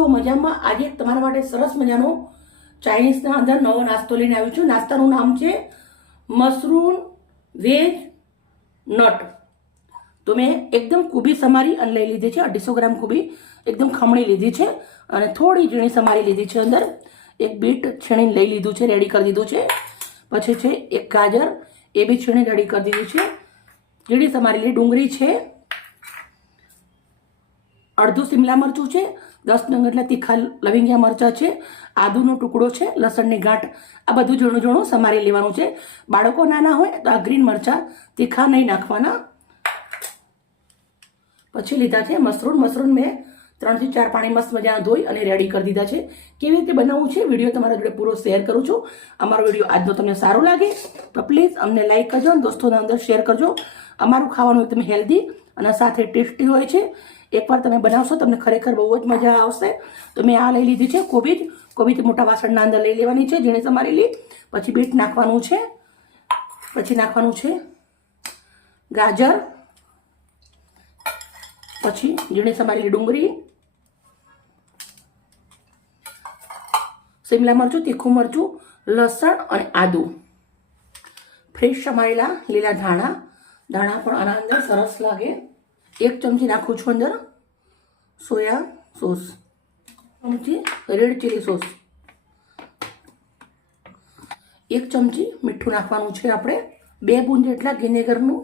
છો મજામાં? આજે તમારા માટે સરસ મજાનો ચાઇનીઝના અંદર નવો નાસ્તો લઈને આવ્યો છું. નાસ્તાનું નામ છે મશરૂમ વેજ નટ. તો મેં એકદમ કુબી સમારી અને લઈ લીધી છે. 250 ગ્રામ કુબી એકદમ ખમણી લીધી છે અને થોડી ઝીણી સમારી લીધી છે. અંદર એક બીટ છીણીને લઈ લીધું છે, રેડી કરી દીધું છે. પછી છે એક ગાજર, એ બી છીણી રેડી કરી દીધું છે. ઝીણી સમારેલી ડુંગળી છે, અડધું શિમલા મરચું છે, 10 નંગ જેટલા તીખા લવિંગિયા મરચાં છે, આદુનો ટુકડો છે, લસણની ગાંઠ. આ બધું ઝીણું ઝીણું સમારી લેવાનું છે. બાળકો નાના હોય તો આ ગ્રીન મરચાં તીખા નહીં નાખવાના. પછી લીધા છે મશરૂમ. મશરૂમ મેં 3 થી 4 પાણી મસ્ત મજાના ધોઈ અને રેડી કરી દીધા છે. કેવી રીતે બનાવવું છે વિડીયો તમારા જોડે પૂરો શેર કરું છું. અમારો વિડીયો આજનો તમને સારો લાગે તો પ્લીઝ અમને લાઈક કરજો અને દોસ્તોના અંદર શેર કરજો. અમારું ખાવાનું એકદમ હેલ્ધી અને સાથે ટેસ્ટી હોય છે. એકવાર તમે બનાવશો તમને ખરેખર બહુ જ મજા આવશે. તો મેં આ લઈ લીધી છે કોબીજ મોટા વાસણના અંદર લઈ લેવાની છે, ઝીણી સમારેલી. પછી બીટ નાખવાનું છે, પછી નાખવાનું છે ગાજર, પછી ઝીણી સમારેલી ડુંગળી, શિમલા મરચું, તીખું મરચું, લસણ અને આદુ, ફ્રેશ સમારેલા લીલા ધાણા પણ આના અંદર સરસ લાગે. 1 ચમચી નાખું છું અંદર સોયા સોસ, ચમચી રેડ ચીલી સોસ, 1 ચમચી મીઠું નાખવાનું છે. આપણે 2 બૂંદ જેટલા વિનેગરનું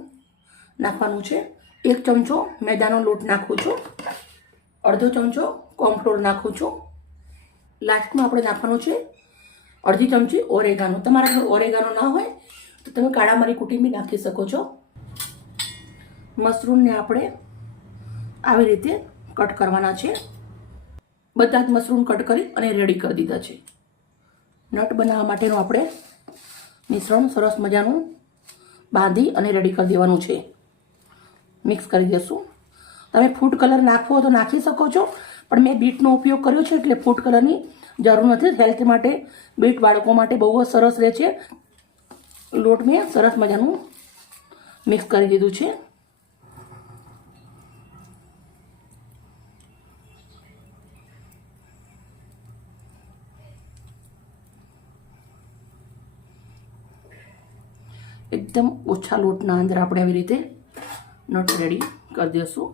નાખવાનું છે. 1 ચમચો મેદાનો લોટ નાખું છું, અડધો ચમચો કોર્નફ્લોર નાખું છું. લાસ્ટમાં આપણે નાખવાનું છે અડધી ચમચી ઓરેગાનો. તમારા ઘર ઓરેગાનો ના હોય તો તમે કાળા મરી કુટી બી નાખી શકો છો. મશરૂમને આપણે આવી રીતે કટ કરવાના છે. બધા જ મશરૂમ કટ કરી અને રેડી કરી દીધા છે. નટ બનાવવા માટેનું આપણે મિશ્રણ સરસ મજાનું બાંધી અને રેડી કરી દેવાનું છે. મિક્સ કરી દઈશું. તમે ફૂડ કલર નાખવો હોય તો નાખી શકો છો, પણ મેં બીટનો ઉપયોગ કર્યો છે એટલે ફૂડ કલરની જરૂર નથી. હેલ્થ માટે બીટ બાળકો માટે બહુ જ સરસ રહે છે. લોટ મેં સરસ મજાનું મિક્સ કરી દીધું છે. એકદમ ઓછા લોટના અંદર આપણે આવી રીતે નટ રેડી કરી દઈશું.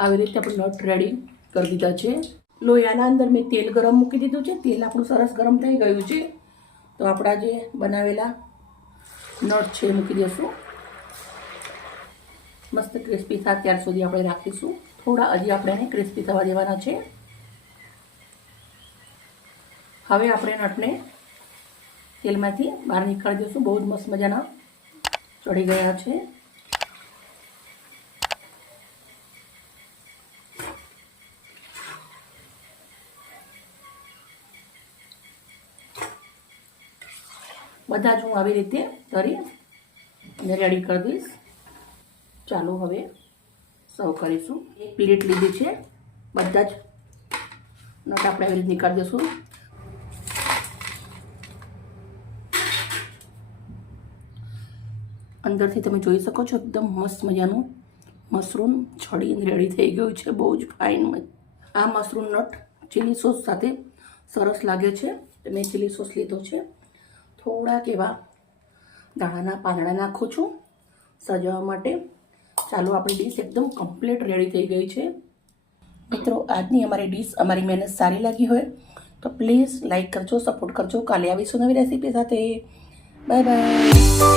આવી રીતે આપણે નટ રેડી કરી દીધા છે. લોયાના અંદર મેં તેલ ગરમ મૂકી દીધું છે. તેલ આપણું સરસ ગરમ થઈ ગયું છે. તો આપણા જે બનાવેલા નટ છે એ મૂકી દઈશું. મસ્ત ક્રિસ્પી થાય ત્યાર સુધી આપણે રાખીશું. થોડા હજી આપણે એને ક્રિસ્પી થવા દેવાના છે. હવે આપણે નટને તેલમાંથી બહાર નીકાળી દઈશું. બહુ જ મસ્ત મજાના ચડી ગયા છે. બધા જ હું આવી રીતે કરી અને રેડી કરી દઈશ. ચાલો હવે સર્વ કરીશું. એક પ્લેટ લીધી છે. બધા જ નટ આપણે આવી રીતે નીકાળી દઈશું. અંદરથી તમે જોઈ શકો છો એકદમ મસ્ત મજાનું મશરૂમ છડીને રેડી થઈ ગયું છે. બહુ જ ફાઇન. આ મશરૂમ નટ ચીલી સોસ સાથે સરસ લાગે છે. મેં ચીલી સોસ લીધો છે. થોડાક એવા દાણાના પાંદડા નાખું છું સજાવવા માટે. ચાલો આપણી ડીશ એકદમ કમ્પ્લીટ રેડી થઈ ગઈ છે. મિત્રો આજની અમારી ડીશ, અમારી મહેનત સારી લાગી હોય તો પ્લીઝ લાઈક કરજો, સપોર્ટ કરજો. કાલે આવીશું નવી રેસીપી સાથે. Bye bye.